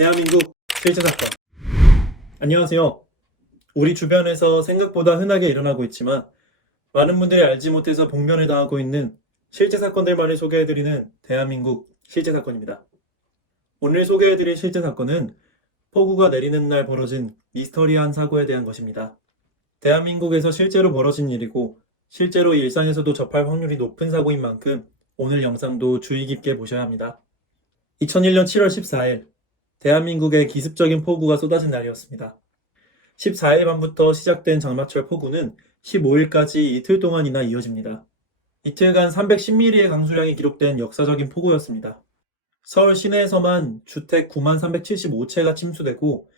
대한민국 실제 사건. 안녕하세요. 우리 주변에서 생각보다 흔하게 일어나고 있지만 많은 분들이 알지 못해서 복면을 당하고 있는 실제 사건들만을 소개해드리는 대한민국 실제 사건입니다. 오늘 소개해드릴 실제 사건은 폭우가 내리는 날 벌어진 미스터리한 사고에 대한 것입니다. 대한민국에서 실제로 벌어진 일이고 실제로 일상에서도 접할 확률이 높은 사고인 만큼 오늘 영상도 주의 깊게 보셔야 합니다. 2001년 7월 14일 대한민국에 기습적인 폭우가 쏟아진 날이었습니다. 14일 밤부터 시작된 장마철 폭우는 15일까지 이틀 동안이나 이어집니다. 이틀간 310mm의 강수량이 기록된 역사적인 폭우였습니다. 서울 시내에서만 주택 9375채가 침수되고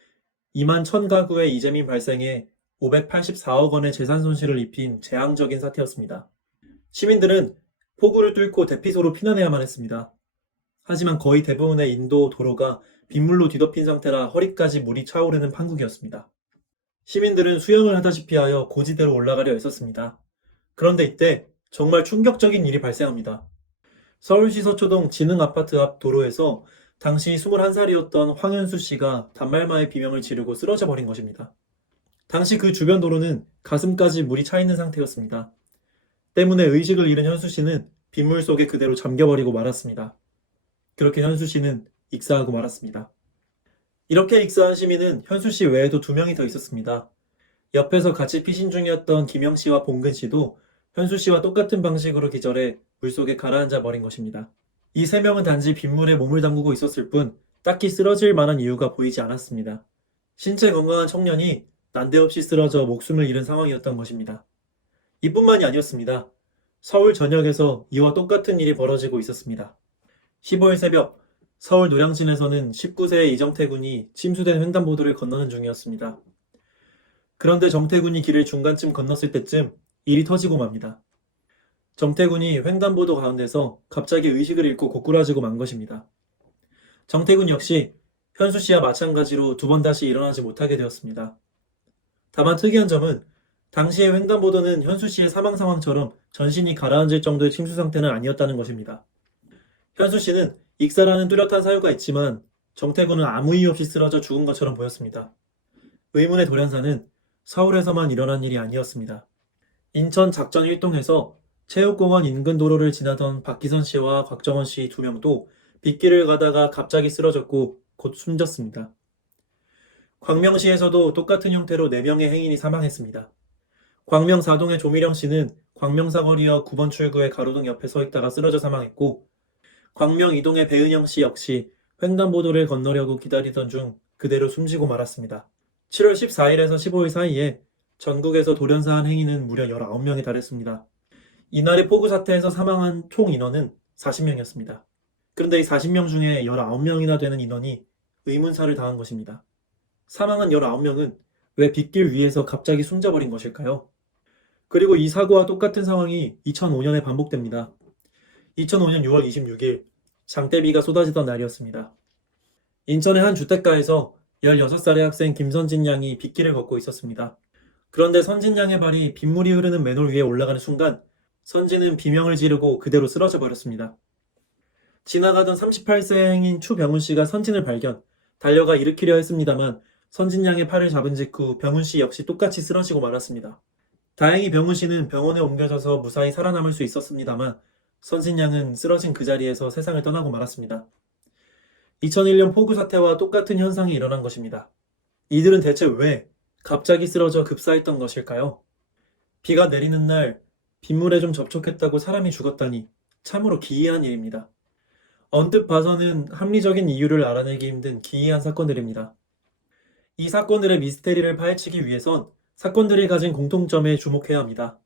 2만 1000가구의 이재민 발생에 584억 원의 재산 손실을 입힌 재앙적인 사태였습니다. 시민들은 폭우를 뚫고 대피소로 피난해야만 했습니다. 하지만 거의 대부분의 인도 도로가 빗물로 뒤덮인 상태라 허리까지 물이 차오르는 판국이었습니다. 시민들은 수영을 하다시피 하여 고지대로 올라가려 했었습니다. 그런데 이때 정말 충격적인 일이 발생합니다. 서울시 서초동 진흥아파트 앞 도로에서 당시 21살이었던 황현수 씨가 단말마의 비명을 지르고 쓰러져 버린 것입니다. 당시 그 주변 도로는 가슴까지 물이 차 있는 상태였습니다. 때문에 의식을 잃은 현수 씨는 빗물 속에 그대로 잠겨버리고 말았습니다. 그렇게 현수 씨는 익사하고 말았습니다. 이렇게 익사한 시민은 현수 씨 외에도 2명이 더 있었습니다. 옆에서 같이 피신 중이었던 김영 씨와 봉근 씨도 현수 씨와 똑같은 방식으로 기절해 물속에 가라앉아 버린 것입니다. 이 3명은 단지 빗물에 몸을 담그고 있었을 뿐 딱히 쓰러질 만한 이유가 보이지 않았습니다. 신체 건강한 청년이 난데없이 쓰러져 목숨을 잃은 상황이었던 것입니다. 이뿐만이 아니었습니다. 서울 전역에서 이와 똑같은 일이 벌어지고 있었습니다. 15일 새벽 서울 노량진에서는 19세의 이정태 군이 침수된 횡단보도를 건너는 중이었습니다. 그런데 정태 군이 길을 중간쯤 건넜을 때쯤 일이 터지고 맙니다. 정태 군이 횡단보도 가운데서 갑자기 의식을 잃고 고꾸라지고 만 것입니다. 정태 군 역시 현수 씨와 마찬가지로 2번 다시 일어나지 못하게 되었습니다. 다만 특이한 점은 당시의 횡단보도는 현수 씨의 사망 상황처럼 전신이 가라앉을 정도의 침수 상태는 아니었다는 것입니다. 현수 씨는 익사라는 뚜렷한 사유가 있지만 정태군은 아무 이유 없이 쓰러져 죽은 것처럼 보였습니다. 의문의 돌연사는 서울에서만 일어난 일이 아니었습니다. 인천 작전 1동에서 체육공원 인근 도로를 지나던 박기선 씨와 곽정원 씨 2명도 빗길을 가다가 갑자기 쓰러졌고 곧 숨졌습니다. 광명시에서도 똑같은 형태로 4명의 행인이 사망했습니다. 광명 4동의 조미령 씨는 광명사거리역 9번 출구의 가로등 옆에 서 있다가 쓰러져 사망했고 광명 2동의 배은영 씨 역시 횡단보도를 건너려고 기다리던 중 그대로 숨지고 말았습니다. 7월 14일에서 15일 사이에 전국에서 돌연사한 행인은 무려 19명에 달했습니다. 이날의 폭우 사태에서 사망한 총 인원은 40명이었습니다. 그런데 이 40명 중에 19명이나 되는 인원이 의문사를 당한 것입니다. 사망한 19명은 왜 빗길 위에서 갑자기 숨져버린 것일까요? 그리고 이 사고와 똑같은 상황이 2005년에 반복됩니다. 2005년 6월 26일 장대비가 쏟아지던 날이었습니다. 인천의 한 주택가에서 16살의 학생 김선진 양이 빗길을 걷고 있었습니다. 그런데 선진 양의 발이 빗물이 흐르는 맨홀 위에 올라가는 순간 선진은 비명을 지르고 그대로 쓰러져 버렸습니다. 지나가던 38세 행인 추병훈 씨가 선진을 발견, 달려가 일으키려 했습니다만 선진 양의 팔을 잡은 직후 병훈 씨 역시 똑같이 쓰러지고 말았습니다. 다행히 병훈 씨는 병원에 옮겨져서 무사히 살아남을 수 있었습니다만 선진 양은 쓰러진 그 자리에서 세상을 떠나고 말았습니다. 2001년 폭우 사태와 똑같은 현상이 일어난 것입니다. 이들은 대체 왜 갑자기 쓰러져 급사했던 것일까요? 비가 내리는 날 빗물에 좀 접촉했다고 사람이 죽었다니 참으로 기이한 일입니다. 언뜻 봐서는 합리적인 이유를 알아내기 힘든 기이한 사건들입니다. 이 사건들의 미스테리를 파헤치기 위해선 사건들이 가진 공통점에 주목해야 합니다.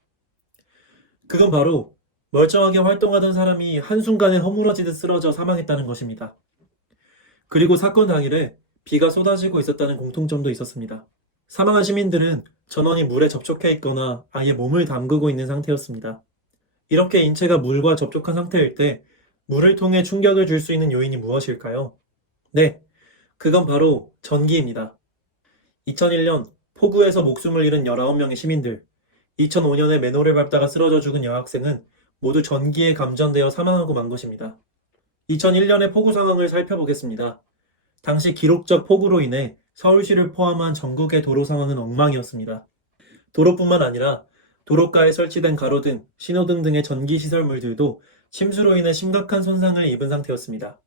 그건 바로 멀쩡하게 활동하던 사람이 한순간에 허물어지듯 쓰러져 사망했다는 것입니다. 그리고 사건 당일에 비가 쏟아지고 있었다는 공통점도 있었습니다. 사망한 시민들은 전원이 물에 접촉해 있거나 아예 몸을 담그고 있는 상태였습니다. 이렇게 인체가 물과 접촉한 상태일 때 물을 통해 충격을 줄 수 있는 요인이 무엇일까요? 네, 그건 바로 전기입니다. 2001년 폭우에서 목숨을 잃은 19명의 시민들, 2005년에 맨홀을 밟다가 쓰러져 죽은 여학생은 모두 전기에 감전되어 사망하고 만 것입니다. 2001년의 폭우 상황을 살펴보겠습니다. 당시 기록적 폭우로 인해 서울시를 포함한 전국의 도로 상황은 엉망이었습니다. 도로뿐만 아니라 도로가에 설치된 가로등, 신호등 등의 전기시설물들도 침수로 인해 심각한 손상을 입은 상태였습니다.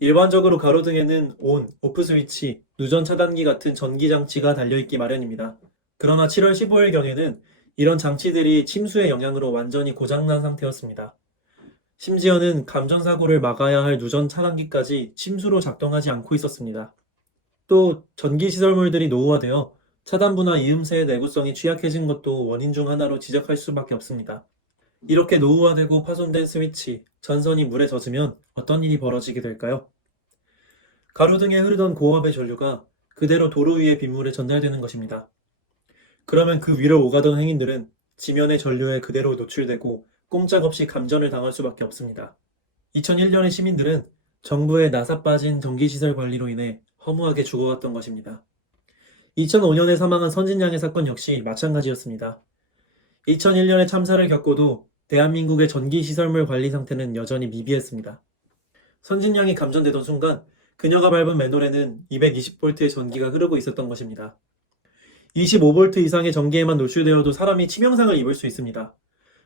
일반적으로 가로등에는 ON, OFF 스위치, 누전 차단기 같은 전기장치가 달려있기 마련입니다. 그러나 7월 15일경에는 이런 장치들이 침수의 영향으로 완전히 고장난 상태였습니다. 심지어는 감전사고를 막아야 할 누전 차단기까지 침수로 작동하지 않고 있었습니다. 또 전기시설물들이 노후화되어 차단부나 이음새의 내구성이 취약해진 것도 원인 중 하나로 지적할 수밖에 없습니다. 이렇게 노후화되고 파손된 스위치, 전선이 물에 젖으면 어떤 일이 벌어지게 될까요? 가로등에 흐르던 고압의 전류가 그대로 도로 위의 빗물에 전달되는 것입니다. 그러면 그 위를 오가던 행인들은 지면의 전류에 그대로 노출되고 꼼짝없이 감전을 당할 수밖에 없습니다. 2001년의 시민들은 정부의 나사 빠진 전기시설 관리로 인해 허무하게 죽어갔던 것입니다. 2005년에 사망한 선진양의 사건 역시 마찬가지였습니다. 2001년에 참사를 겪고도 대한민국의 전기시설물 관리 상태는 여전히 미비했습니다. 선진양이 감전되던 순간 그녀가 밟은 맨홀에는 220V의 전기가 흐르고 있었던 것입니다. 25V 이상의 전기에만 노출되어도 사람이 치명상을 입을 수 있습니다.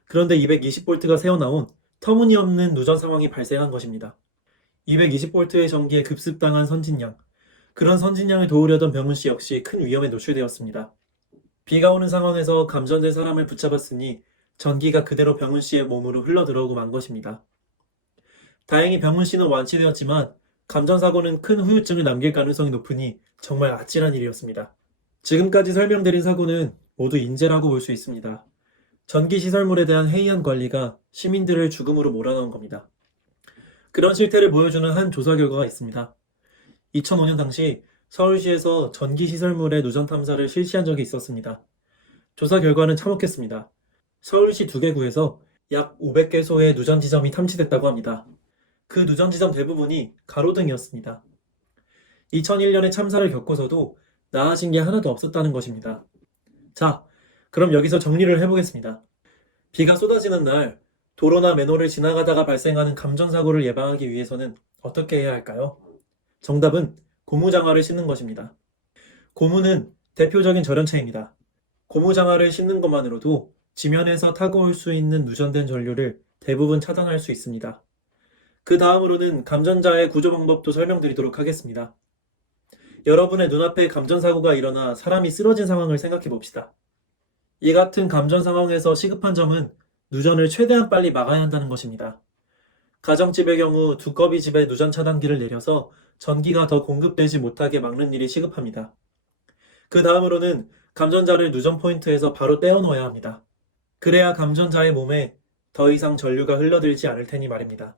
그런데 220V가 새어나온 터무니없는 누전 상황이 발생한 것입니다. 220V의 전기에 급습당한 선진양. 그런 선진양을 도우려던 병훈씨 역시 큰 위험에 노출되었습니다. 비가 오는 상황에서 감전된 사람을 붙잡았으니 전기가 그대로 병훈씨의 몸으로 흘러들어오고 만 것입니다. 다행히 병훈씨는 완치되었지만 감전사고는 큰 후유증을 남길 가능성이 높으니 정말 아찔한 일이었습니다. 지금까지 설명드린 사고는 모두 인재라고 볼 수 있습니다. 전기시설물에 대한 해이한 관리가 시민들을 죽음으로 몰아넣은 겁니다. 그런 실태를 보여주는 한 조사 결과가 있습니다. 2005년 당시 서울시에서 전기시설물의 누전 탐사를 실시한 적이 있었습니다. 조사 결과는 참혹했습니다. 서울시 2개 구에서 약 500개소의 누전 지점이 탐지됐다고 합니다. 그 누전 지점 대부분이 가로등이었습니다. 2001년에 참사를 겪고서도 나아진 게 하나도 없었다는 것입니다. 자, 그럼 여기서 정리를 해보겠습니다. 비가 쏟아지는 날 도로나 맨홀을 지나가다가 발생하는 감전사고를 예방하기 위해서는 어떻게 해야 할까요? 정답은 고무장화를 신는 것입니다. 고무는 대표적인 절연체입니다. 고무장화를 신는 것만으로도 지면에서 타고 올 수 있는 누전된 전류를 대부분 차단할 수 있습니다. 그 다음으로는 감전자의 구조 방법도 설명드리도록 하겠습니다. 여러분의 눈앞에 감전사고가 일어나 사람이 쓰러진 상황을 생각해 봅시다. 이 같은 감전 상황에서 시급한 점은 누전을 최대한 빨리 막아야 한다는 것입니다. 가정집의 경우 두꺼비 집에 누전 차단기를 내려서 전기가 더 공급되지 못하게 막는 일이 시급합니다. 그 다음으로는 감전자를 누전 포인트에서 바로 떼어 넣어야 합니다. 그래야 감전자의 몸에 더 이상 전류가 흘러들지 않을 테니 말입니다.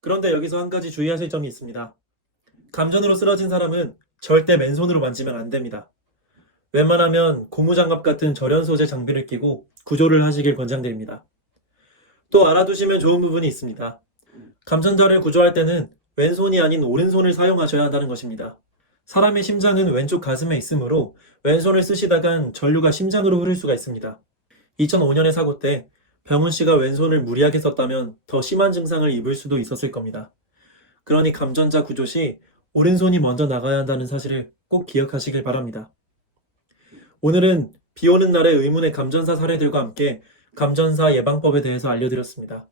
그런데 여기서 한 가지 주의하실 점이 있습니다. 감전으로 쓰러진 사람은 절대 맨손으로 만지면 안 됩니다. 웬만하면 고무장갑 같은 절연 소재 장비를 끼고 구조를 하시길 권장드립니다. 또 알아두시면 좋은 부분이 있습니다. 감전자를 구조할 때는 왼손이 아닌 오른손을 사용하셔야 한다는 것입니다. 사람의 심장은 왼쪽 가슴에 있으므로 왼손을 쓰시다간 전류가 심장으로 흐를 수가 있습니다. 2005년의 사고 때 병훈 씨가 왼손을 무리하게 썼다면 더 심한 증상을 입을 수도 있었을 겁니다. 그러니 감전자 구조 시 오른손이 먼저 나가야 한다는 사실을 꼭 기억하시길 바랍니다. 오늘은 비 오는 날의 의문의 감전사 사례들과 함께 감전사 예방법에 대해서 알려드렸습니다.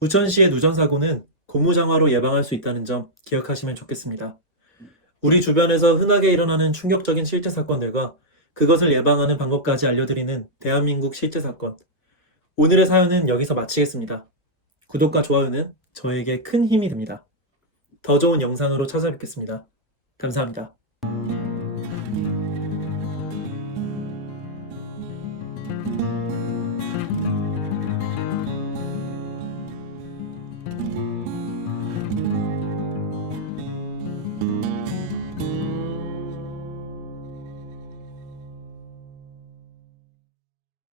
부천시의 누전사고는 고무장화로 예방할 수 있다는 점 기억하시면 좋겠습니다. 우리 주변에서 흔하게 일어나는 충격적인 실제 사건들과 그것을 예방하는 방법까지 알려드리는 대한민국 실제 사건. 오늘의 사연은 여기서 마치겠습니다. 구독과 좋아요는 저에게 큰 힘이 됩니다. 더 좋은 영상으로 찾아뵙겠습니다. 감사합니다.